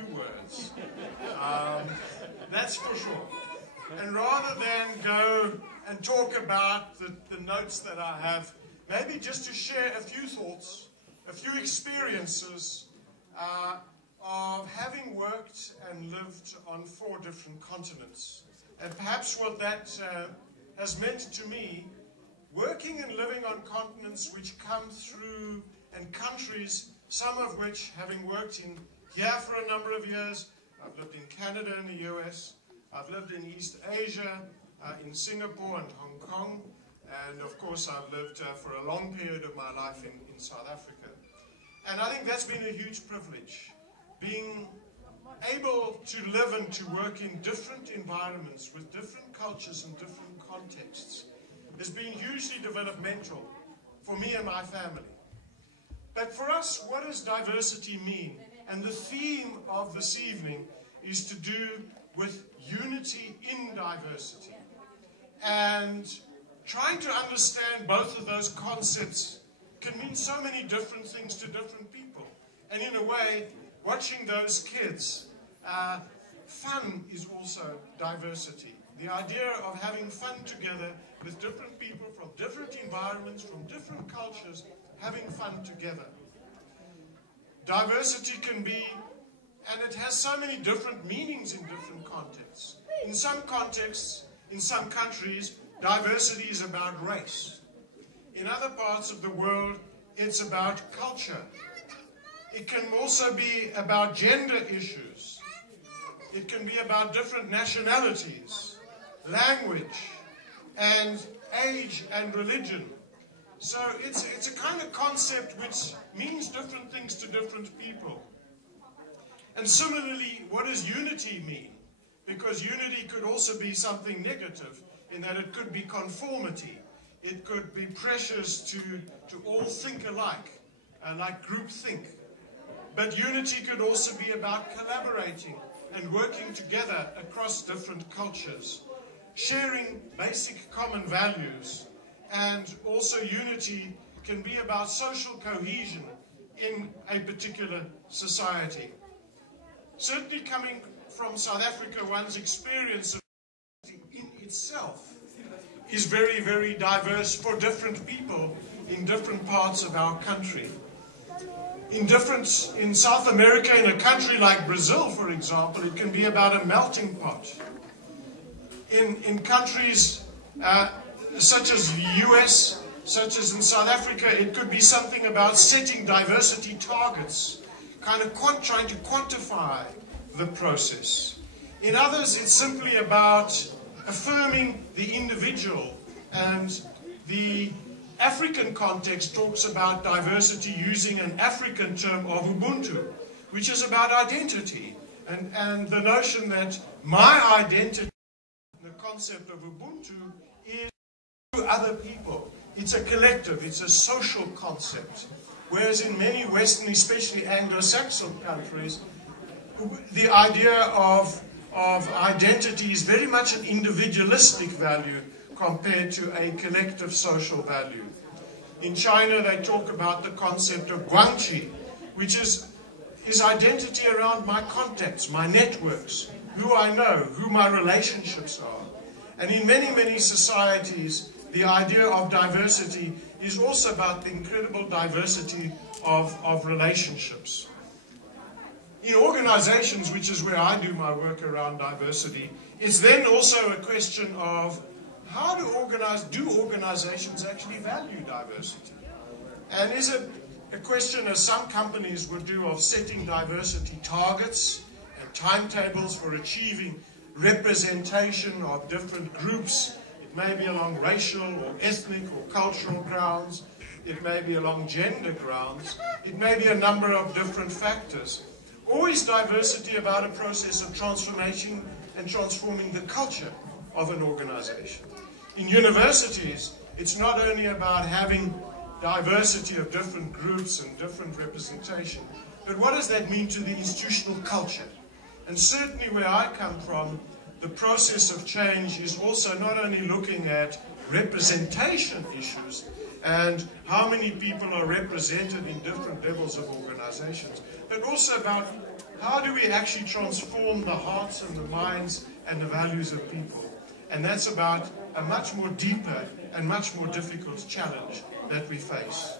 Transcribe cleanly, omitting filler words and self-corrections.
few words. That's for sure. And rather than go and talk about the notes that I have, maybe just to share a few thoughts, a few experiences of having worked and lived on 4 different continents. And perhaps what that has meant to me, working and living on continents which come through, and countries, some of which, having worked in here for a number of years, I've lived in Canada and the US, I've lived in East Asia, in Singapore and Hong Kong, and of course I've lived for a long period of my life in South Africa. And I think that's been a huge privilege, being able to live and to work in different environments with different cultures and different contexts has been hugely developmental for me and my family. But for us, what does diversity mean? And the theme of this evening is to do with unity in diversity. And trying to understand both of those concepts can mean so many different things to different people. And in a way, watching those kids, fun is also diversity. The idea of having fun together with different people from different environments, from different cultures, having fun together. Diversity can be, and it has so many different meanings in different contexts. In some contexts, in some countries, diversity is about race. In other parts of the world, it's about culture. It can also be about gender issues. It can be about different nationalities, language, and age and religion. So it's a kind of concept which means different things to different people. And similarly, what does unity mean? Because unity could also be something negative, in that it could be conformity. It could be pressures to all think alike, like groupthink. But unity could also be about collaborating and working together across different cultures, sharing basic common values. And also unity can be about social cohesion in a particular society. Certainly coming from South Africa, one's experience of in itself is very, very diverse for different people in different parts of our country. In South America, in a country like Brazil, for example, it can be about a melting pot. In countries such as the US, such as in South Africa, it could be something about setting diversity targets, kind of trying to quantify the process. In others, it's simply about affirming the individual, and the African context talks about diversity using an African term of Ubuntu, which is about identity, and the notion that my identity, the concept of Ubuntu, is to other people. It's a collective, it's a social concept. Whereas in many Western, especially Anglo-Saxon countries, the idea of identity is very much an individualistic value compared to a collective social value. In China, they talk about the concept of guangqi, which is identity around my contacts, my networks, who I know, who my relationships are. And in many, many societies, the idea of diversity is also about the incredible diversity of relationships. In organizations, which is where I do my work around diversity, it's then also a question of how do organizations actually value diversity? And is it a question, as some companies would do, of setting diversity targets and timetables for achieving representation of different groups? It may be along racial or ethnic or cultural grounds. It may be along gender grounds. It may be a number of different factors. Always diversity about a process of transformation and transforming the culture of an organization. In universities, it's not only about having diversity of different groups and different representation, but what does that mean to the institutional culture? And certainly where I come from, the process of change is also not only looking at representation issues, and how many people are represented in different levels of organizations, but also about how do we actually transform the hearts and the minds and the values of people. And that's about a much more deeper and much more difficult challenge that we face.